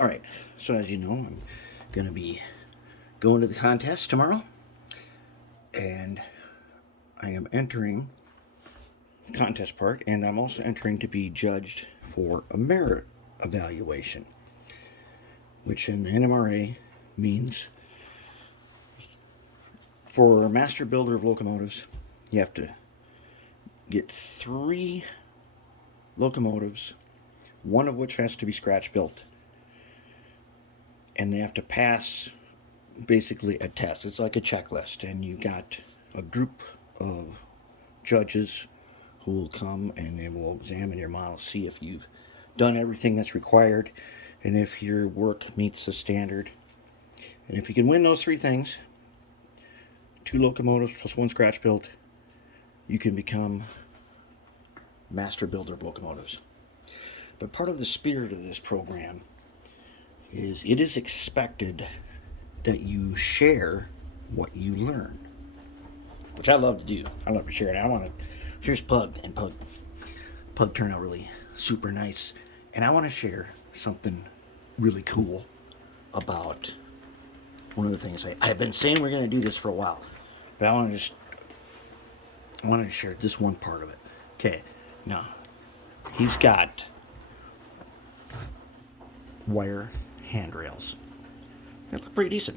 All right, so as you know, I'm going to be going to the contest tomorrow, and I am entering the contest part, and I'm also entering to be judged for a merit evaluation, which in the NMRA means for a master builder of locomotives, you have to get 3 locomotives, one of which has to be scratch built, and they have to pass basically a test. It's like a checklist, and you got a group of judges who will come and they will examine your model, see if you've done everything that's required and if your work meets the standard. And if you can win those 3 things, 2 locomotives plus 1 scratch built, you can become master builder of locomotives. But part of the spirit of this program is it is expected that you share what you learn, which I love to do. I love to share it. I want to. Here's Pug, and Pug turned out really super nice, and I want to share something really cool about one of the things I've been saying we're going to do this for a while, but I want to share this one part of it. Okay, now he's got wire handrails. They look pretty decent.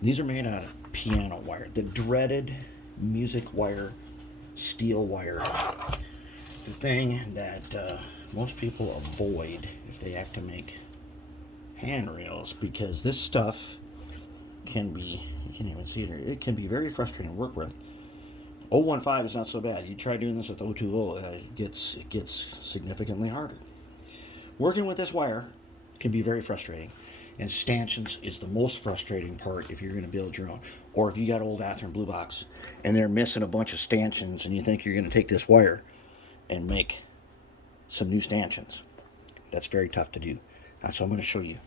These are made out of piano wire, the dreaded music wire, steel wire, the thing that most people avoid if they have to make handrails, because this stuff can be, you can't even see it, it can be very frustrating to work with. 015 is not so bad. You try doing this with 020, it gets significantly harder. Working with this wire can be very frustrating, and stanchions is the most frustrating part if you're going to build your own, or if you got old Athearn Blue Box and they're missing a bunch of stanchions and you think you're going to take this wire and make some new stanchions. That's very tough to do. So I'm going to show you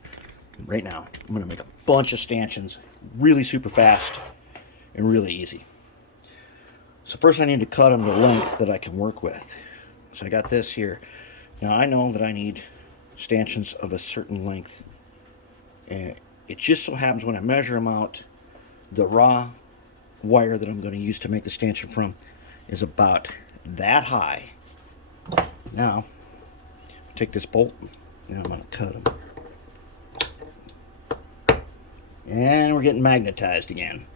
right now. I'm going to make a bunch of stanchions really super fast and really easy. So first I need to cut them to length that I can work with. So I got this here. Now I know that I need stanchions of a certain length, and it just so happens when I measure them out, the raw wire that I'm going to use to make the stanchion from is about that high. Now take this bolt and I'm going to cut them, and we're getting magnetized again,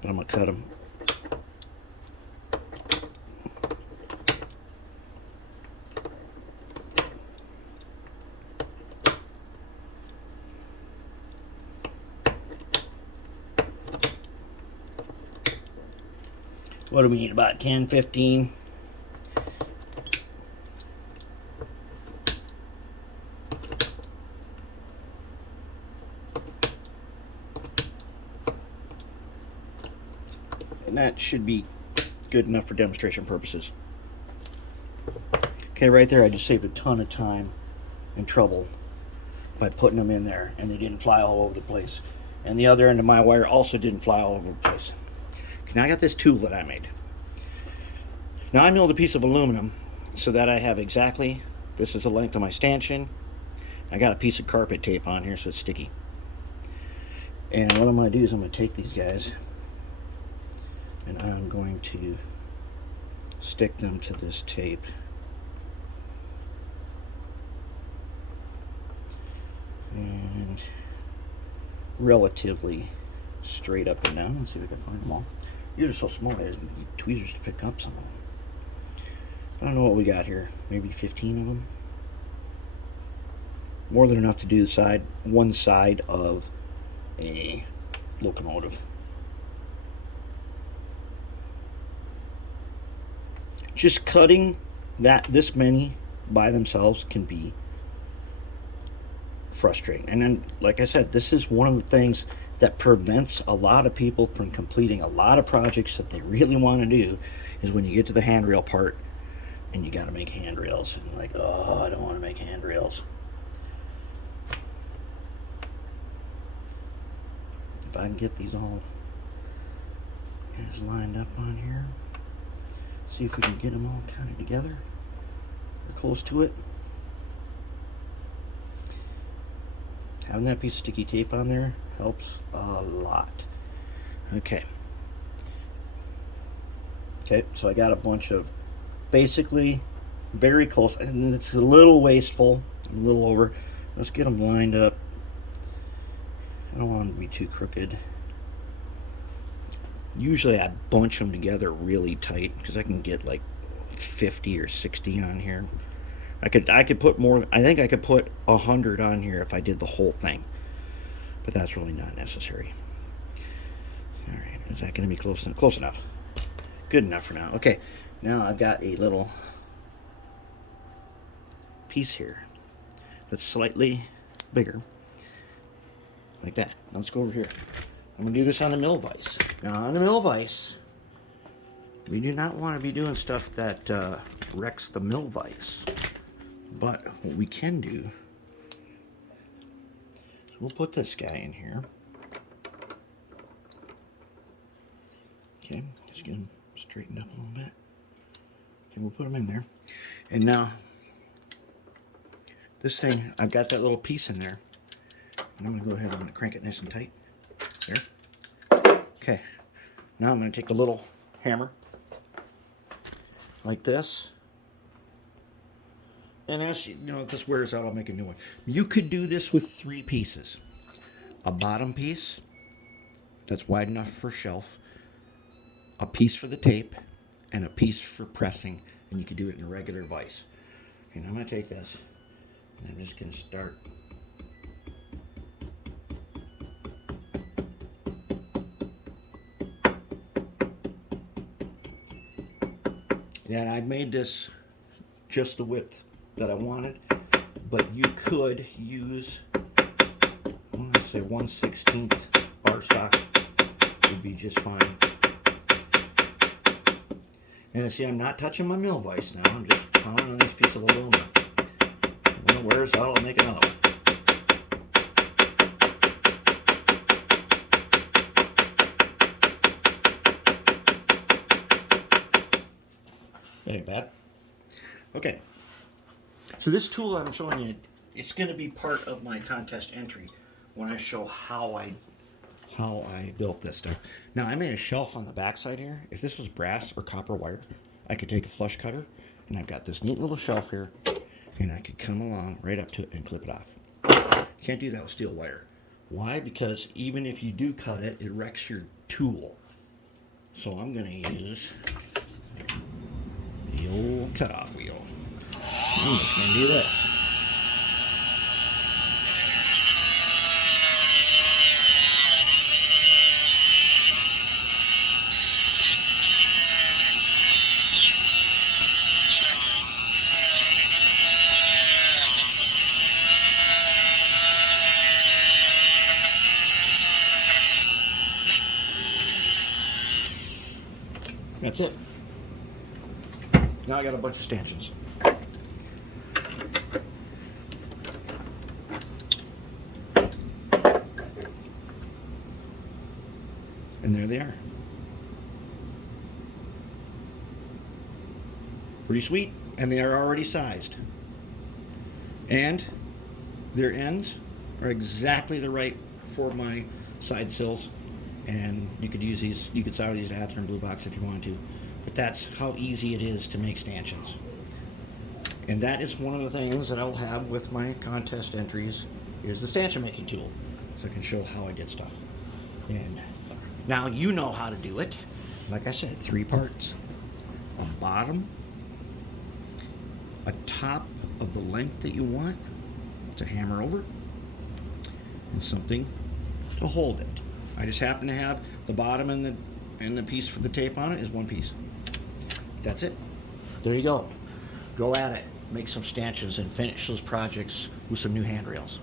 but I'm going to cut them. What do we need? About 10, 15. And that should be good enough for demonstration purposes. Okay, right there I just saved a ton of time and trouble by putting them in there, and they didn't fly all over the place. And the other end of my wire also didn't fly all over the place. Now I got this tool that I made. Now I milled a piece of aluminum so that I have exactly, this is the length of my stanchion. I got a piece of carpet tape on here so it's sticky. And what I'm going to do is I'm going to take these guys and I'm going to stick them to this tape. And relatively straight up and down. Let's see if I can find them all. These are so small, I need tweezers to pick up some of them. I don't know what we got here. Maybe 15 of them. More than enough to do one side of a locomotive. Just cutting this many by themselves can be frustrating. And then, like I said, this is one of the things that prevents a lot of people from completing a lot of projects that they really want to do, is when you get to the handrail part and you got to make handrails and like, oh, I don't want to make handrails. If I can get these all lined up on here, see if we can get them all kind of together or close to it. Having that piece of sticky tape on there helps a lot. Okay. Okay, so I got a bunch of basically very close, and it's a little wasteful, a little over. Let's get them lined up. I don't want them to be too crooked. Usually I bunch them together really tight because I can get like 50 or 60 on here. I could put more. I think I could put 100 on here if I did the whole thing, but that's really not necessary. All right, is that going to be close enough? Close enough. Good enough for now. Okay, now I've got a little piece here that's slightly bigger, like that. Now let's go over here. I'm going to do this on the mill vise. Now on the mill vise, we do not want to be doing stuff that wrecks the mill vise. But what we can do, so we'll put this guy in here. Okay, just get him straightened up a little bit. Okay, we'll put him in there. And now, this thing, I've got that little piece in there. And I'm going to go ahead and I'm going to crank it nice and tight. There. Okay, now I'm going to take the little hammer, like this. And as you know, if this wears out, I'll make a new one. You could do this with 3 pieces. A bottom piece that's wide enough for shelf, a piece for the tape, and a piece for pressing. And you could do it in a regular vise. Okay, now I'm going to take this, and I'm just going to start. And I made this just the width that I wanted, but you could use, I want to say 1/16 bar stock would be just fine. And see, I'm not touching my mill vise now. I'm just pounding on this piece of aluminum. When it wears out, I'll make another one. That ain't bad. Okay. So this tool I'm showing you, it's going to be part of my contest entry when I show how I built this stuff. Now I made a shelf on the back side here. If this was brass or copper wire, I could take a flush cutter, and I've got this neat little shelf here, and I could come along right up to it and clip it off. Can't do that with steel wire. Why? Because even if you do cut it, it wrecks your tool. So I'm going to use the old cutoff wheel. I'm just going to do this. That's it. Now I got a bunch of stanchions. And there they are. Pretty sweet, and they are already sized. And their ends are exactly the right for my side sills. And you could use these, you could solder these to Hather and Blue Box if you wanted to. But that's how easy it is to make stanchions. And that is one of the things that I'll have with my contest entries, is the stanchion making tool. So I can show how I did stuff. And now you know how to do it. Like I said, 3 parts. A bottom, a top of the length that you want to hammer over, and something to hold it. I just happen to have the bottom and the piece for the tape on it is one piece. That's it. There you go. Go at it. Make some stanchions and finish those projects with some new handrails.